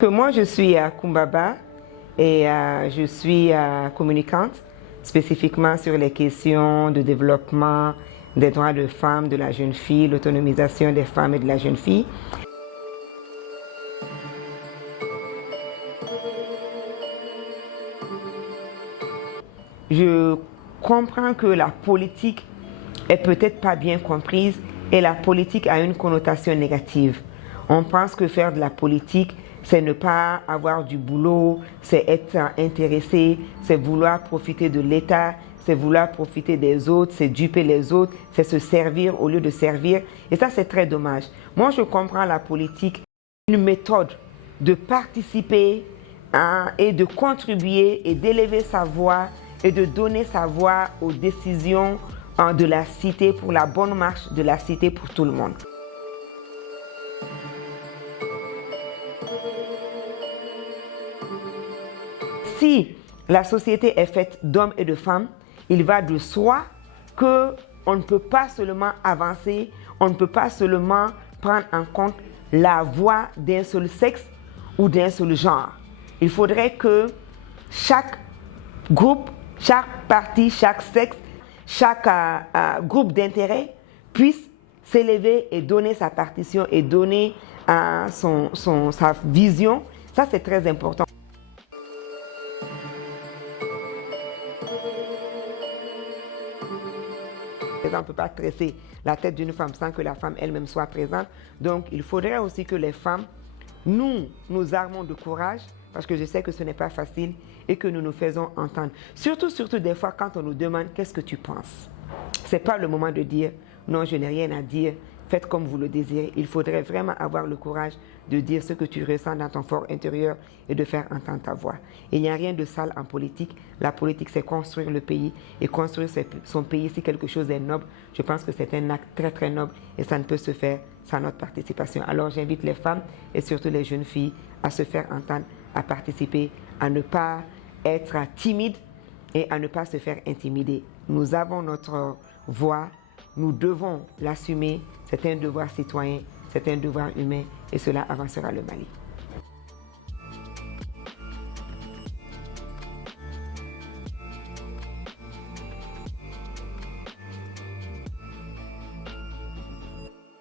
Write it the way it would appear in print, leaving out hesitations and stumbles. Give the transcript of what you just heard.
Moi, je suis Kumbaba et je suis communicante spécifiquement sur les questions de développement des droits de femmes, de la jeune fille, l'autonomisation des femmes et de la jeune fille. Je comprends que la politique est peut-être pas bien comprise et la politique a une connotation négative. On pense que faire de la politique, c'est ne pas avoir du boulot, c'est être intéressé, c'est vouloir profiter de l'État, c'est vouloir profiter des autres, c'est duper les autres, c'est se servir au lieu de servir. Et ça, c'est très dommage. Moi, je comprends la politique, une méthode de participer et de contribuer et d'élever sa voix et de donner sa voix aux décisions de la cité pour la bonne marche de la cité pour tout le monde. Si la société est faite d'hommes et de femmes, il va de soi qu'on ne peut pas seulement avancer, on ne peut pas seulement prendre en compte la voix d'un seul sexe ou d'un seul genre. Il faudrait que chaque groupe, chaque parti, chaque sexe, chaque groupe d'intérêt s'élever et donner sa partition et donner sa vision. Ça, c'est très important. On ne peut pas tresser la tête d'une femme sans que la femme elle-même soit présente. Donc, il faudrait aussi que les femmes, nous armons de courage, parce que je sais que ce n'est pas facile, et que nous nous faisons entendre. Surtout des fois quand on nous demande « qu'est-ce que tu penses ?» Ce n'est pas le moment de dire « non, je n'ai rien à dire, faites comme vous le désirez ». Il faudrait vraiment avoir le courage de dire ce que tu ressens dans ton fort intérieur et de faire entendre ta voix. Il n'y a rien de sale en politique. La politique, c'est construire le pays, et construire son pays, si quelque chose est noble, je pense que c'est un acte très très noble et ça ne peut se faire sans notre participation. Alors j'invite les femmes et surtout les jeunes filles à se faire entendre, à participer, à ne pas être timide et à ne pas se faire intimider. Nous avons notre voix, nous devons l'assumer, c'est un devoir citoyen, c'est un devoir humain et cela avancera le Mali.